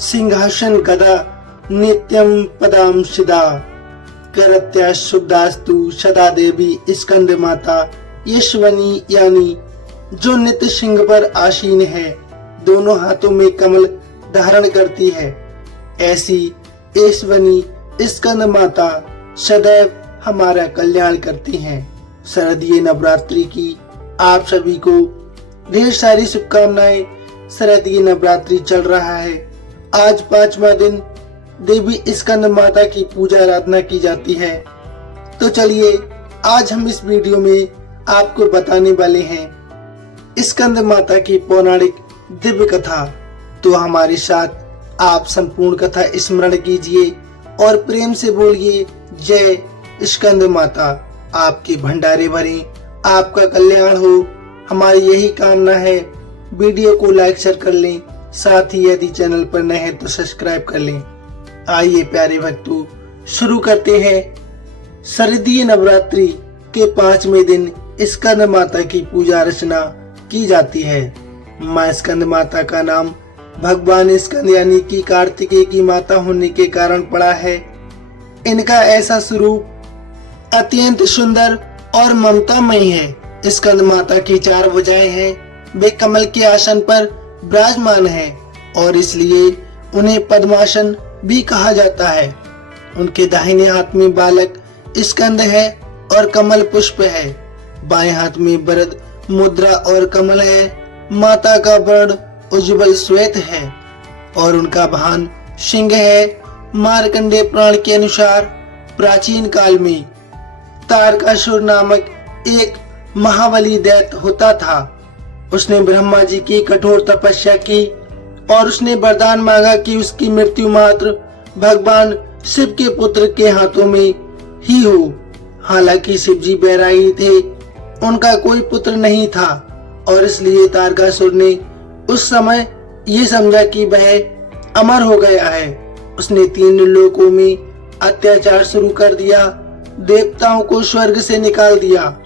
सिंहासन गदा नित्यं पदां शिदा करत्या शुभदास्तु सदा देवी स्कंद माता यशवनी, यानी जो नित्य सिंह पर आसीन है, दोनों हाथों में कमल धारण करती है, ऐसी यशवनी स्कंद माता सदैव हमारा कल्याण करती हैं। शारदीय नवरात्रि की आप सभी को ढेर सारी शुभकामनाएं। शारदीय नवरात्रि चल रहा है। आज 5वां दिन देवी स्कंद माता की पूजा आराधना की जाती है। तो चलिए आज हम इस वीडियो में आपको बताने वाले हैं स्कंद माता की पौराणिक दिव्य कथा। तो हमारे साथ आप संपूर्ण कथा स्मरण कीजिए और प्रेम से बोलिए जय स्कंद माता। आपके भंडारे भरे, आपका कल्याण हो, हमारी यही कामना है। वीडियो को लाइक शेयर कर लें, साथ ही यदि चैनल पर नए हैं तो सब्सक्राइब कर लें। आइए प्यारे भक्तों, शुरू करते हैं। शारदीय नवरात्रि के 5वें दिन स्कंद माता की पूजा अर्चना की जाती है। माँ स्कंद माता का नाम भगवान स्कंद यानी कि कार्तिकेय की माता होने के कारण पड़ा है। इनका ऐसा स्वरूप अत्यंत सुंदर और ममतामय है। स्कंद माता की 4 भुजाएं हैं। वे कमल के आसन पर विराजमान है और इसलिए उन्हें पद्मासन भी कहा जाता है। उनके दाहिने हाथ में बालक स्कंद है और कमल पुष्प है। बाएं हाथ में वरद मुद्रा और कमल है। माता का वर्ण उज्ज्वल श्वेत है और उनका वाहन सिंह है। मार्कंडेय पुराण के अनुसार प्राचीन काल में तारकासुर नामक एक महाबली दैत्य होता था। उसने ब्रह्मा जी की कठोर तपस्या की और उसने वरदान मांगा कि उसकी मृत्यु मात्र भगवान शिव के पुत्र के हाथों में ही हो। हालांकि शिव जी बैरागी थे, उनका कोई पुत्र नहीं था और इसलिए तारकासुर ने उस समय ये समझा कि वह अमर हो गया है। उसने 3 लोकों में अत्याचार शुरू कर दिया। देवताओं को स्वर्ग से निकाल दिया।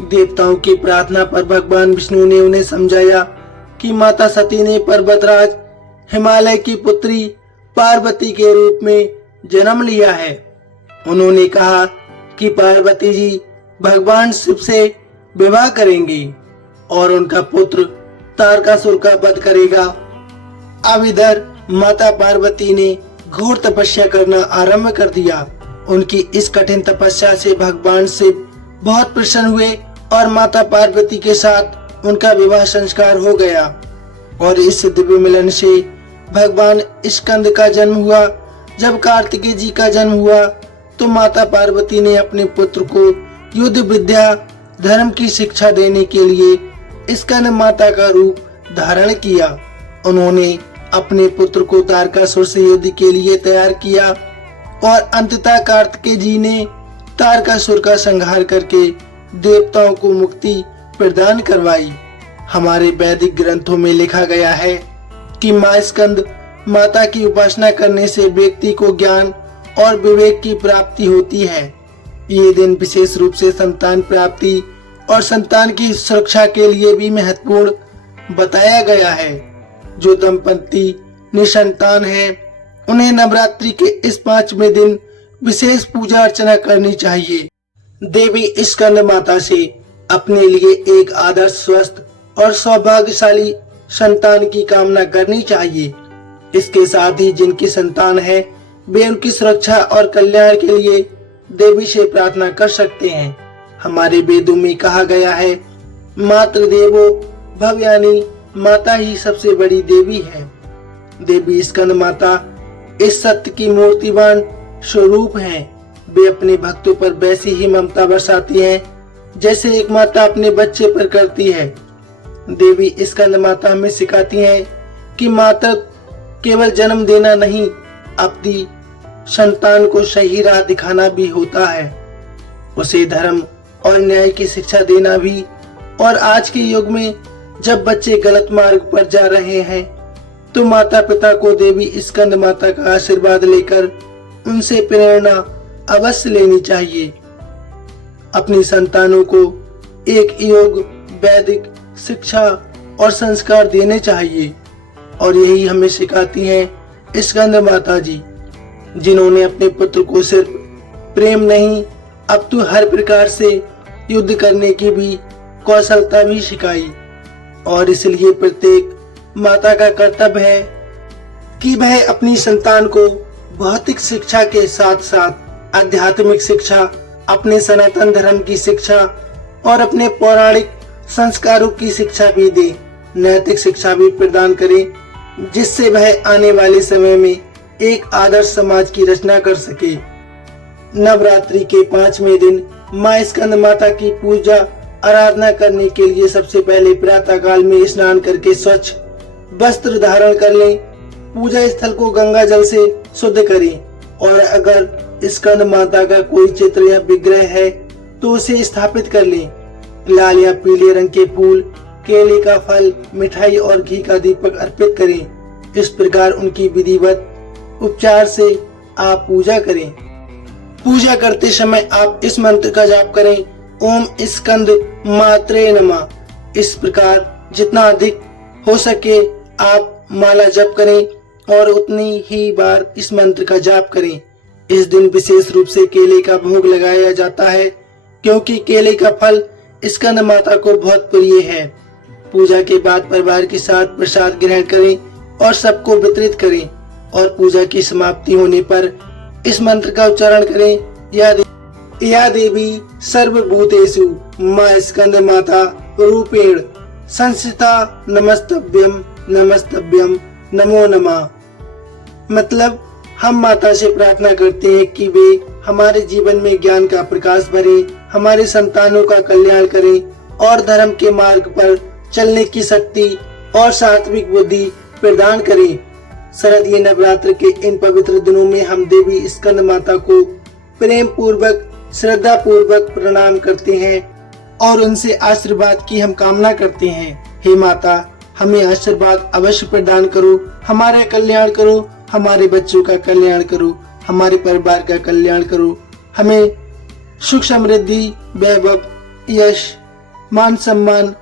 देवताओं की प्रार्थना पर भगवान विष्णु ने उन्हें समझाया कि माता सती ने पर्वतराज हिमालय की पुत्री पार्वती के रूप में जन्म लिया है। उन्होंने कहा कि पार्वती जी भगवान शिव से विवाह करेंगी और उनका पुत्र तारकासुर का वध करेगा। अब इधर माता पार्वती ने घोर तपस्या करना आरंभ कर दिया। उनकी इस कठिन तपस्या से भगवान शिव बहुत प्रसन्न हुए और माता पार्वती के साथ उनका विवाह संस्कार हो गया और इस दिव्य मिलन से भगवान स्कंद का जन्म हुआ। जब कार्तिकेय जी का जन्म हुआ तो माता पार्वती ने अपने पुत्र को युद्ध विद्या धर्म की शिक्षा देने के लिए स्कंद माता का रूप धारण किया। उन्होंने अपने पुत्र को तारकासुर से युद्ध के लिए तैयार किया और अंततः कार्तिकेय जी ने तारकासुर का संहार करके देवताओं को मुक्ति प्रदान करवाई। हमारे वैदिक ग्रंथों में लिखा गया है कि माँ स्कंद माता की उपासना करने से व्यक्ति को ज्ञान और विवेक की प्राप्ति होती है। ये दिन विशेष रूप से संतान प्राप्ति और संतान की सुरक्षा के लिए भी महत्वपूर्ण बताया गया है। जो दंपति निसंतान है उन्हें नवरात्रि के इस 5वें दिन विशेष पूजा अर्चना करनी चाहिए। देवी स्कंद माता से अपने लिए एक आदर्श, स्वस्थ और सौभाग्यशाली संतान की कामना करनी चाहिए। इसके साथ ही जिनकी संतान है वे उनकी सुरक्षा और कल्याण के लिए देवी से प्रार्थना कर सकते हैं। हमारे वेदों में कहा गया है मातृ देवो भव, यानी माता ही सबसे बड़ी देवी है। देवी स्कंद माता इस सत्य की मूर्तिवान स्वरूप हैं। वे अपने भक्तों पर वैसी ही ममता बरसाती हैं जैसे एक माता अपने बच्चे पर करती है। देवी स्कंद माता हमें सिखाती हैं कि माता केवल जन्म देना नहीं, अपनी संतान को सही राह दिखाना भी होता है, उसे धर्म और न्याय की शिक्षा देना भी। और आज के युग में जब बच्चे गलत मार्ग पर जा रहे हैं तो माता पिता को देवी स्कंद माता का आशीर्वाद लेकर उनसे प्रेरणा अवश्य लेनी चाहिए। अपनी संतानों को एक योग, वैदिक शिक्षा और संस्कार देने चाहिए और यही हमें सिखाती हैं स्कंद माता जी, जिन्होंने अपने पुत्र को सिर्फ प्रेम नहीं अपितु हर प्रकार से युद्ध करने की भी कौशलता भी सिखाई। और इसलिए प्रत्येक माता का कर्तव्य है कि वह अपनी संतान को भौतिक शिक्षा के साथ साथ आध्यात्मिक शिक्षा, अपने सनातन धर्म की शिक्षा और अपने पौराणिक संस्कारों की शिक्षा भी दे, नैतिक शिक्षा भी प्रदान करे, जिससे वह आने वाले समय में एक आदर्श समाज की रचना कर सके। नवरात्रि के 5वें दिन माँ स्कंद माता की पूजा आराधना करने के लिए सबसे पहले प्रातः काल में स्नान करके स्वच्छ वस्त्र धारण कर लें। पूजा स्थल को गंगा जल से शुद्ध करें और अगर स्कंद माता का कोई चित्र या विग्रह है तो उसे स्थापित कर लें। लाल या पीले रंग के फूल, केले का फल, मिठाई और घी का दीपक अर्पित करें। इस प्रकार उनकी विधिवत उपचार से आप पूजा करें। पूजा करते समय आप इस मंत्र का जाप करें, ओम स्कंद मात्रे नमः। इस प्रकार जितना अधिक हो सके आप माला जप करें और उतनी ही बार इस मंत्र का जाप करें। इस दिन विशेष रूप से केले का भोग लगाया जाता है, क्योंकि केले का फल स्कंद माता को बहुत प्रिय है। पूजा के बाद परिवार के साथ प्रसाद ग्रहण करें और सबको वितरित करें और पूजा की समाप्ति होने पर इस मंत्र का उच्चारण करें, या देवी सर्वभूतेषु माँ स्कंद माता रूपेण संस्थिता नमस्तभ्यम नमस्तभ्यम नमो नमः। मतलब हम माता से प्रार्थना करते हैं कि वे हमारे जीवन में ज्ञान का प्रकाश भरें, हमारे संतानों का कल्याण करें और धर्म के मार्ग पर चलने की शक्ति और सात्विक बुद्धि प्रदान करें। शारदीय नवरात्र के इन पवित्र दिनों में हम देवी स्कंद माता को प्रेम पूर्वक, श्रद्धा पूर्वक प्रणाम करते हैं और उनसे आशीर्वाद की हम कामना करते हैं। हे माता, हमें आशीर्वाद अवश्य प्रदान करो, हमारा कल्याण करो, हमारे बच्चों का कल्याण करो, हमारे परिवार का कल्याण करो, हमें सुख समृद्धि, वैभव, यश, मान सम्मान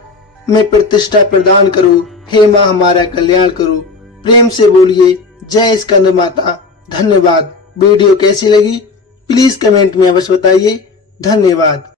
में प्रतिष्ठा प्रदान करो। हे माँ, हमारा कल्याण करो। प्रेम से बोलिए जय स्कंद माता। धन्यवाद। वीडियो कैसी लगी प्लीज कमेंट में अवश्य बताइए। धन्यवाद।